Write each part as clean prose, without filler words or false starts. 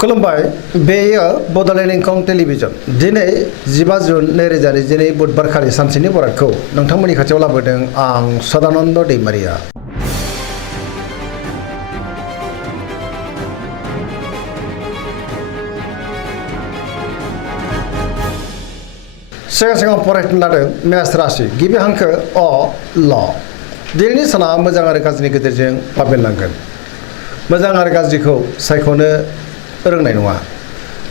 खुलुमबाय बेयो बड'लेण्ड इंखं टेलिभिजन दिनै 15 जुन 2022 बुधबारखालि सानसेनि बरादखौ नोंथांमोननि खाथियाव लाबोदों आं सदानन्द दैमारिया। सिगां फरायनो लादों मेष राशि गिबि हांखो अ ल। दिनैनि साना मोजां आरो गाज्रिनि गेजेरजों बाबेनलांगोन। मोजां आरो गाज्रिखौ सायख'नो रोंनाय नङा।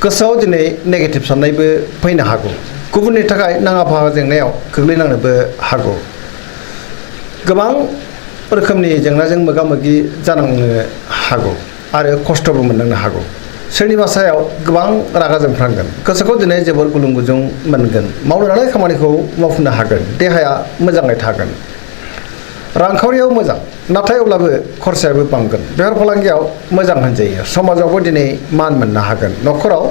गोसोआव दिनै नेगेटिभ साननायबो फैनो हागौ। गुबुननि थाखाय नाङा फाङा जेंनायाव गोग्लैनांनोबो हागौ। गोबां रोखोमनि जेंनाजों मोगा मोगि जानांनो हागौ आरो खस्थ'बो मोननांनो हागौ। सोरनिबा सायाव गोबां रागा जोंफ्लांगोन। गोसोखौ दिनै जोबोर गुलुं गुजुं मोनगोन। मावनो लानाय खामानिखौ मावफुंनो हागोन। देहाया मोजाङै थागोन। रांखावरियाव मोजां नाथाय अब्लाबो खरसायाबो बांगोन। बेफार फालांगियाव मोजां होनजायो। समाजावबो दिनै मान मोननो हागोन। न'खराव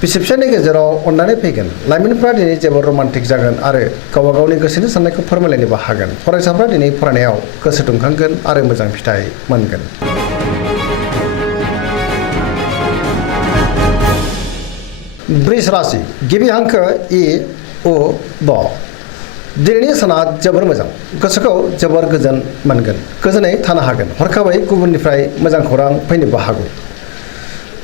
बिसि फिसायनि गेजेराव अननानै फैगोन। लाइमोनफ्रा दिनै जोबोर रमान्टिक जागोन आरो गावबा गावनि गोसोनि साननायखौ फोरमायलायनोबो हागोन। फरायसाफ्रा दिनै फरायनायाव गोसो दुंखांगोन आरो मोजां फिथाइ मोनगोन। वृष राशि गिबि हांखो इ उ ब। दिनैनि साना जोबोर मोजां। गोसोखौ जोबोर गोजोन मोनगोन। गोजोनै थानो हागोन। हरखाबै गुबुननिफ्राय मोजां खौरां फैनोबो हागौ।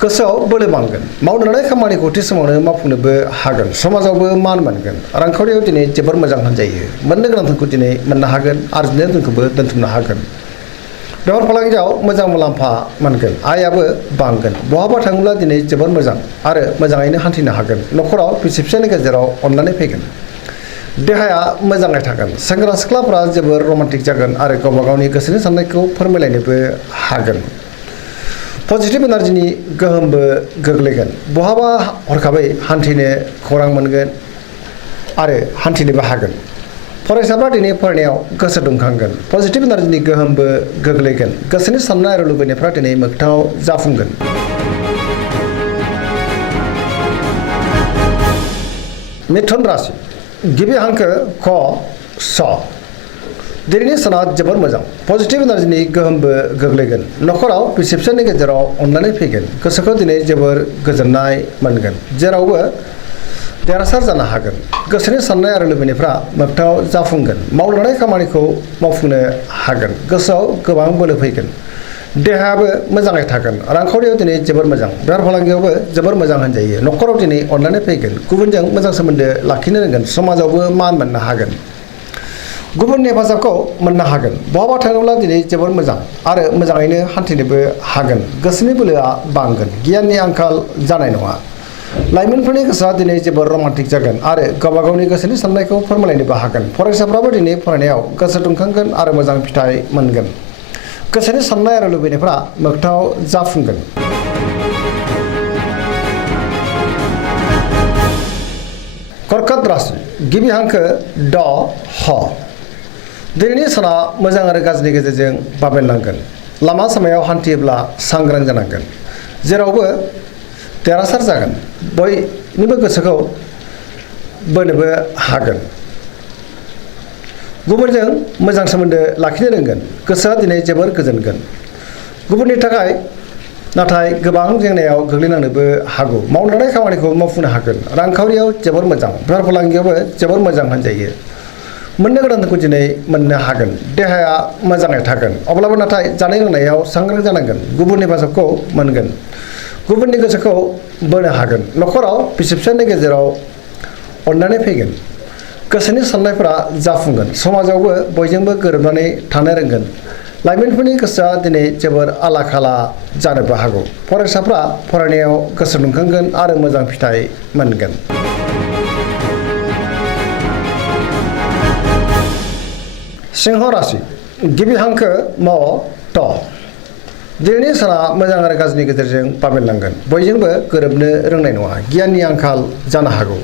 गोसोआव बोलो बांगोन। मावनो लानाय खामानिखौ थि समावनो मावफुंनोबो हागोन। समाजावबो मान मोनगोन। रांखावरियाव दिनै जोबोर मोजां होनजायो। मोननो गोनां धोनखौ दिनै मोननो हागोन। आरजिनाय धोनखौबो दोनथुमनो हागोन। बेफार फालांगियाव मोजां मुलाम्फा मोनगोन। आयाबो बांगोन। बहाबा थाङोब्ला दिनै जोबोर मोजां आरो मोजाङैनो हान्थिनो हागोन। न'खराव बिसि फिसायनि गेजेराव अननानै फैगोन। देहाया मोजाङै थागोन। सेंग्रा सिख्लाफ्रा जोबोर रमान्टिक जागोन आरो गावबा गावनि गोसोनि साननायखौ फोरमायलायनोबो हागोन। पजिटिभ एनार्जिनि गोहोमबो गोग्लैगोन। बहाबा हरखाबै हान्थिनो खौरां मोनगोन आरो हान्थिनोबो हागोन। फरायसाफ्रा दिनै फरायनायाव गोसो दुंखांगोन। पजिटिभ एनार्जिनि गोहोमबो गोग्लैगोन। गोसोनि साननाय आरो लुबैनायफ्रा दिनै मोगथाङाव जाफुंगोन। मिथुन राशि गिबि हांखो क स। दिनैनि साना जोबोर मोजां। पजिटिभ एनार्जिनि गोहोमबो गोग्लैगोन। न'खराव बिसि फिसायनि गेजेराव अननानै फैगोन। गोसोखौ दिनै जोबोर गोजोननाय मोनगोन। जेरावबो देरहासार जानो हागोन। गोसोनि साननाय आरो लुबैनायफ्रा मोगथाङाव जाफुंगोन। मावनो लानाय खामानिखौ मावफुंनो हागोन। गोसोआव गोबां बोलो फैगोन। देहायाबो मोजाङै थागोन। रांखावरियाव दिनै जोबोर मोजां। बेफार फालांगियावबो जोबोर मोजां होनजायो। न'खराव दिनै अननानै फैगोन। गुबुनजों मोजां सोमोन्दो लाखिनो रोंगोन। समाजावबो मान मोननो हागोन। गुबुननि हेफाजाबखौ मोननो हागोन। बहाबा थाङोब्ला दिनै जोबोर मोजां आरो मोजाङैनो हान्थिनोबो हागोन। गोसोनि बोलोआ बांगोन। गियाननि आंखाल जानाय नङा। लाइमोनफोरनि गोसोआ दिनै जोबोर रमान्टिक जागोन आरो गावबा गावनि गोसोनि साननायखौ फोरमायलायनोबो हागोन। फरायसाफ्राबो दिनै फरायनायाव गोसो दुंखांगोन आरो मोजां फिथाइ मोनगोन। गोसोनि साननाय आरो लुबैनायफ्रा मोगथाङाव जाफुंगोन। कर्कट राशि गिबि हांखो ड ह। दिनैनि साना मोजां आरो गाज्रिनि गेजेरजों बाबेनलांगोन। लामा सामायाव हान्थियोब्ला सांग्रां जानांगोन। जेरावबो देरहासार जागोन। बयनिबो गोसोखौ बोनोबो हागोन। गुबुनजों मोजां सोमोन्दो लाखिनो रोंगोन। गोसोआ दिनै जोबोर गोजोनगोन। गुबुननि थाखाय नाथाय गोबां जेंनायाव गोग्लैनांनोबो हागौ। मावनो लानाय खामानिखौ मावफुंनो हागोन। रांखावरियाव जोबोर मोजां। बेफार फालांगियावबो जोबोर मोजां होनजायो। मोननो गोनांखौ दिनै मोननो हागोन। देहाया मोजाङै थागोन। अब्लाबो नाथाय जानाय लोंनायाव सांग्रां जानांगोन। गुबुननि हेफाजाबखौ मोनगोन। गुबुननि गोसोखौ बोनो हागोन। न'खराव बिसि फिसायनि गेजेराव अननानै फैगोन। गोसोनि साननायफोरा जाफुंगोन। समाजावबो बयजोंबो गोरोबनानै थानो रोंगोन। लाइमोनफोरनि गोसोआ दिनै जोबोर आला खाला जानोबो हागौ। फरायसाफ्रा फरायनायाव गोसो दुंखांगोन आरो मोजां फिथाइ मोनगोन। सिंह राशि गिबि हांखो म ट। दिनैनि साना मोजां आरो गाज्रिनि गेजेरजों बाबेनलांगोन। बयजोंबो गोरोबनो रोंनाय नङा। गियाननि आंखाल जानो हागौ।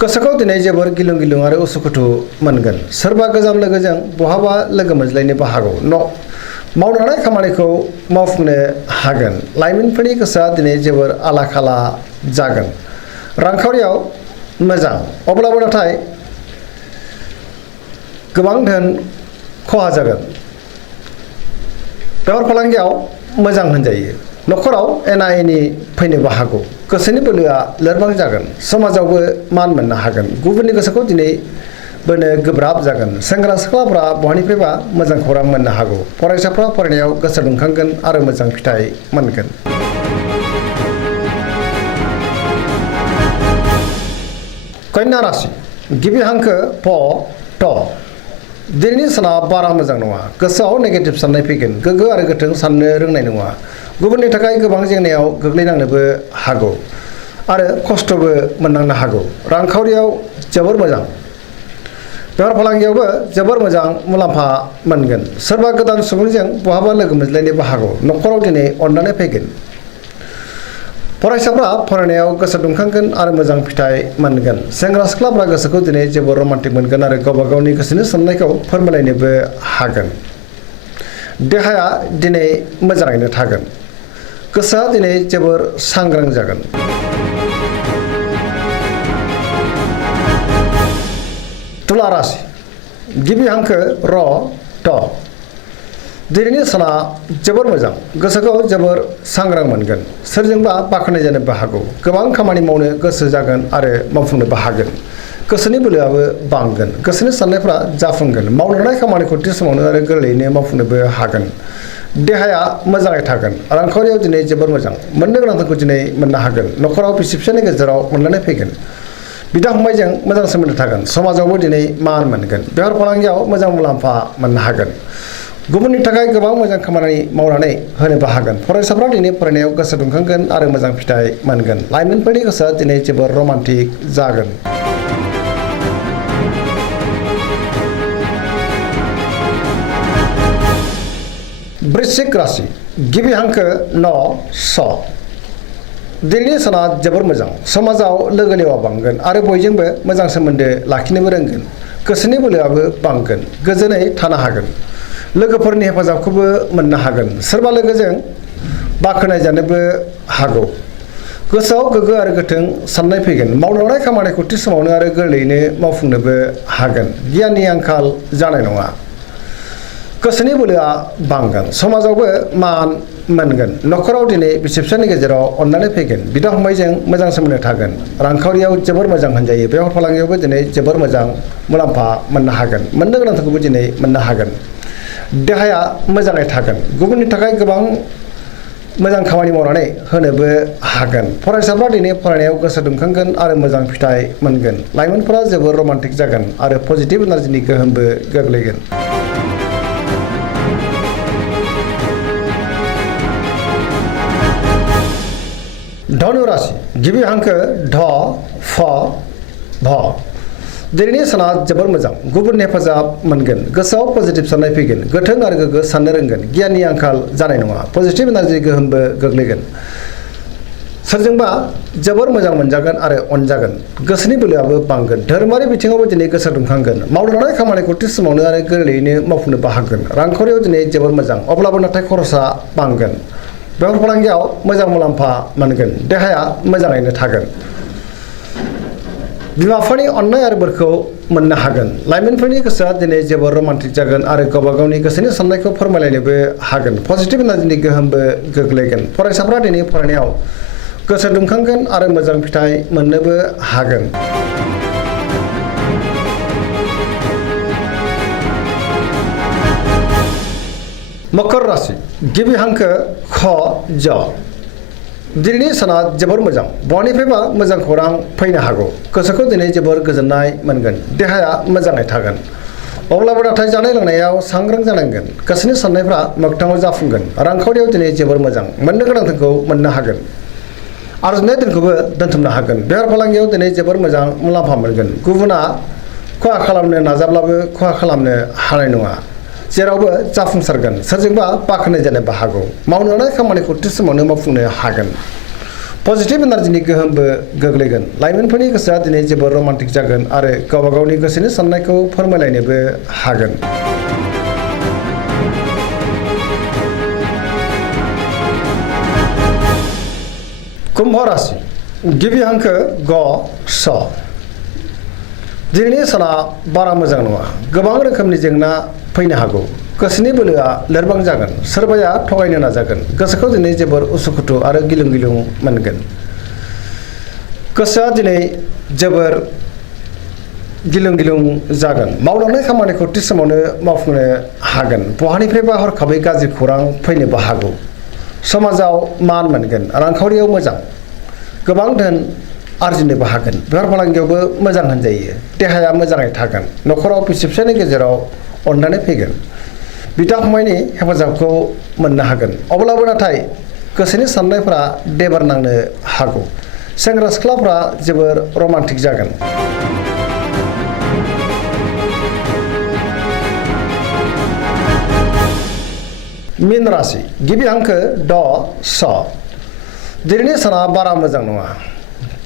गोसोखौ दिनै जोबोर गिलुं गिलुं आरो उसुखुथु मोनगोन। सोरबा गोजाम लोगोजों बहाबा लोगो मोनज्लायनोबो हागौ। मावनो लानाय खामानिखौ मावफुंनो हागोन। लाइमोनफोरनि गोसोआ दिनै जोबोर आला खाला जागोन। रांखावरियाव मोजां। अब्लाबो नाथाय गोबां धोन खहा जागोन। बेफार फालांगियाव मोजां होनजायो। न'खराव एना एनि फैनोबो हागौ गोसोनि बोलोआ लोरबां जागोन समाजावबो मान मोननो हागोन गुबुननि गोसोखौ दिनै बोनो गोब्राब जागोन सेंग्रा सिख्लाफ्रा बहानिफ्रायबा मोजां खौरां मोननो हागौ फरायसाफ्रा फरायनायाव गोसो दुंखांगोन आरो मोजां फिथाइ मोनगोन। कन्या राशि गिबि हांखो प ट दिनैनि साना बारा मोजां नङा गोसोआव नेगेटिभ साननाय फैगोन गोगो आरो गोथों साननो रोंनाय नङा गुबुननि थाखाय गोबां जेंनायाव गोग्लैनांनोबो हागौ आरो खस्थ'बो मोननांनो हागौ रांखावरियाव जोबोर मोजां बेफार फालांगियावबो जोबोर मोजां मुलाम्फा मोनगोन सोरबा गोदान सुबुंजों बहाबा लोगो मोनज्लायनोबो हागौ न'खराव दिनै अननानै फैगोन फरायसाफ्रा फरायनायाव गोसो दुंखांगोन आरो मोजां फिथाइ मोनगोन सेंग्रा सिख्लाफ्रा गोसोखौ दिनै जोबोर रमान्टिक मोनगोन आरो गावबा गावनि गोसोनि साननायखौ फोरमायलायनोबो हागोन देहाया दिनै मोजाङैनो थागोन गोसोआ दिनै जोबोर सांग्रां जागोन। तुला राशि गिबि हांखो र ट दिनैनि साना जोबोर मोजां गोसोखौ जोबोर सांग्रां मोनगोन सोरजोंबा बाख्नाय जानोबो हागौ गोबां खामानि मावनो गोसो जागोन आरो मावफुंनोबो हागोन गोसोनि बोलोआबो बांगोन गोसोनि साननायफ्रा जाफुंगोन मावनो हानाय खामानिखौ थि समावनो आरो गोरलैयैनो मावफुंनोबो हागोन देहाया मोजाङै थागोन रांखावरियाव दिनै जोबोर मोजां मोननो गोनांखौ दिनै मोननो हागोन न'खराव बिसि फिसायनि गेजेराव अनलायनाय फैगोन बिदा फंबायजों मोजां सोमोन्दो थागोन समाजावबो दिनै मान मोनगोन बेफार फालांगियाव मोजां मुलाम्फा मोननो हागोन गुबुननि थाखाय गोबां मोजां खामानि मावनानै होनोबो हागोन फरायसाफ्रा दिनै फरायनायाव गोसो दुंखांगोन आरो मोजां फिथाइ मोनगोन लाइमोनफोरनि गोसोआ दिनै जोबोर रमान्टिक जागोन। वृश्चिक राशि गिबि हांखो न स दिनैनि साना जोबोर मोजां समाजाव लोगो लेवा बांगोन आरो बयजोंबो मोजां सोमोन्दो लाखिनोबो रोंगोन गोसोनि बोलोआबो बांगोन गोजोनै थानो हागोन लोगोफोरनि हेफाजाबखौबो मोननो हागोन सोरबा लोगोजों बाख्नाय जानोबो हागौ गोसोआव गोगो आरो गोथों साननाय फैगोन मावनो हानाय खामानिखौ थि समावनो आरो गोरलैयैनो मावफुंनोबो हागोन गियाननि आंखाल जानाय नङा गोसोनि बोलोआ बांगोन समाजावबो मान मोनगोन न'खराव दिनै बिसि फिसायनि गेजेराव अननानै फैगोन बिदा फंबायजों मोजां सोमोन्दो थागोन रांखावरियाव जोबोर मोजां होनजायो बेफार फालांगियावबो दिनै जोबोर मोजां मुलाम्फा मोननो हागोन मोननो गोनांखौबो दिनै मोननो हागोन देहाया मोजाङै थागोन गुबुननि थाखाय गोबां मोजां खामानि मावनानै होनोबो हागोन फरायसाफ्रा दिनै फरायनायाव गोसो दुंखांगोन आरो मोजां फिथाइ मोनगोन लाइमोनफोरा जोबोर रमान्टिक जागोन आरो पजिटिभ एनार्जिनि गोहोमबो गोग्लैगोन। धनु राशि गिबि हांखो ढ फ भ दिनैनि साना जोबोर मोजां गुबुननि हेफाजाब मोनगोन गोसोआव पजिटिभ साननाय फैगोन गोथों आरो गोग्गो साननो रोंगोन गियाननि आंखाल जानाय नङा पजिटिभ एनार्जि गोहोमबो गोग्लैगोन सोरजोंबा जोबोर मोजां मोनजागोन आरो अनजागोन गोसोनि बोलोआबो बांगोन धोरोमारि बिथिङावबो दिनै गोसो दुंखांगोन मावनो हानाय खामानिखौ थि समावनो आरो गोरलैयैनो मावफुंनोबो हागोन रांखावरियाव दिनै जोबोर मोजां अब्लाबो नाथाय खरसा बांगोन बेफार फालांगियाव मोजां मुलाम्फा मोनगोन देहाया मोजाङैनो थागोन बिमा बिफानि अननाय आरो बोरखौ मोननो हागोन लाइमोनफोरनि गोसोआ दिनै जोबोर रमान्टिक जागोन आरो गावबा गावनि गोसोनि साननायखौ फोरमायलायनोबो हागोन पजिटिभ एनार्जिनि गोहोमबो गोग्लैगोन फरायसाफ्रा दिनै फरायनायाव गोसो दुंखांगोन आरो मोजां फिथाइ मोननोबो हागोन। मकर राशि गिबि हांखो ख ज दिनैनि साना जोबोर मोजां बयनिफ्रायबो मोजां खौरां फैनो हागौ गोसोखौ दिनै जोबोर गोजोननाय मोनगोन देहाया मोजाङै थागोन अब्लाबो नाथाय जानाय लोंनायाव सांग्रां जानांगोन गोसोनि साननायफ्रा मोगथाङाव जाफुंगोन रांखावरियाव दिनै जोबोर मोजां मोननो गोनांखौ मोननो हागोन आरजिनाय दोनखौबो दोनथुमनो हागोन बेफार फालांगियाव दिनै जोबोर मोजां मुलाम्फा मोनगोन गुबुना खहा खालामनो नाजाब्लाबो खहा खालामनो हानाय नङा जेरावबो जाफुंसारगोन सोरजोंबा बाख्नाय जानोबो हागौ मावनो हानाय खामानिखौ थि समावनो मावफुंनो हागोन पजिटिभ एनार्जिनि गोहोमबो गोग्लैगोन लाइमोनफोरनि गोसोआ दिनै जोबोर रमान्टिक जागोन आरो गावबा गावनि गोसोनि साननायखौ फोरमायलायनोबो हागोन। कुम्भ राशि गिबि हांखो ग स दिनैनि साना बारा मोजां नङा गोबां रोखोमनि जेंना फैनो हागौ गोसोनि बोलोआ लोरबां जागोन सोरबाया थगायनो नाजागोन गोसोखौ दिनै जोबोर उसुखुथु आरो गिलुं गिलुं मोनगोन गोसोआ दिनै जोबोर गिलुं गिलुं जागोन मावलांनाय खामानिखौ थि समावनो मावफुंनो हागोन बहानिफ्रायबा हरखाबै गाज्रि खौरां फैनोबो हागौ समाजाव मान मोनगोन रांखावरियाव मोजां गोबां धोन आरजिनोबो हागोन बेफार फालांगियावबो मोजां होनजायो देहाया मोजाङै थागोन न'खराव बिसि फिसायनि गेजेराव अननानै फैगोन बिदा फंबायनि हेफाजाबखौ मोननो हागोन अब्लाबो नाथाय गोसोनि साननायफोरा देबार नांनो हागौ सेंग्रा सिख्लाफ्रा जोबोर रमान्टिक जागोन मीन राशि गिबि हांखो ड स दिनैनि साना बारा मोजां नङा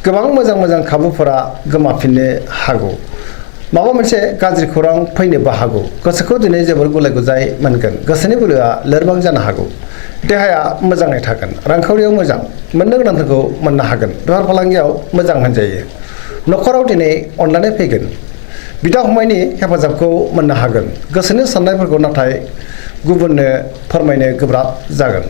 गोबां मोजां खाबुफोरा गोमाफिननो हागौ माबा मोनसे गाज्रि खौरां फैनोबो हागौ गोसोखौ दिनै जोबोर गुलाय गुजाय मोनगोन गोसोनि बोलोआ लोरबां जानो हागौ देहाया मोजाङै थागोन रांखावरियाव मोजां मोननो गोनांफोरखौ मोननो हागोन बेफार फालांगियाव मोजां होनजायो न'खराव दिनै अननानै फैगोन बिदा फंबायनि हेफाजाबखौ मोननो हागोन गोसोनि साननायफोरखौ नाथाय गुबुननो फोरमायनो गोब्राब जागोन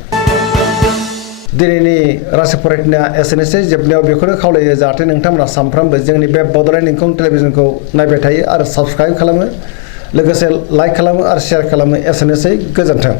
दिनैनि राशि फरायनाया एसेनोसै जोबनायाव बेखौनो खावलायो जाहाथे नोंथांमोना सानफ्रोमबो जोंनि बे बड'लेण्ड इंखं टेलिभिजनखौ नायबाय थायो आरो साबस्क्राइब खालामो लोगोसे लाइक खालामो आरो शेयार खालामो एसेनोसै गोजोन्थों।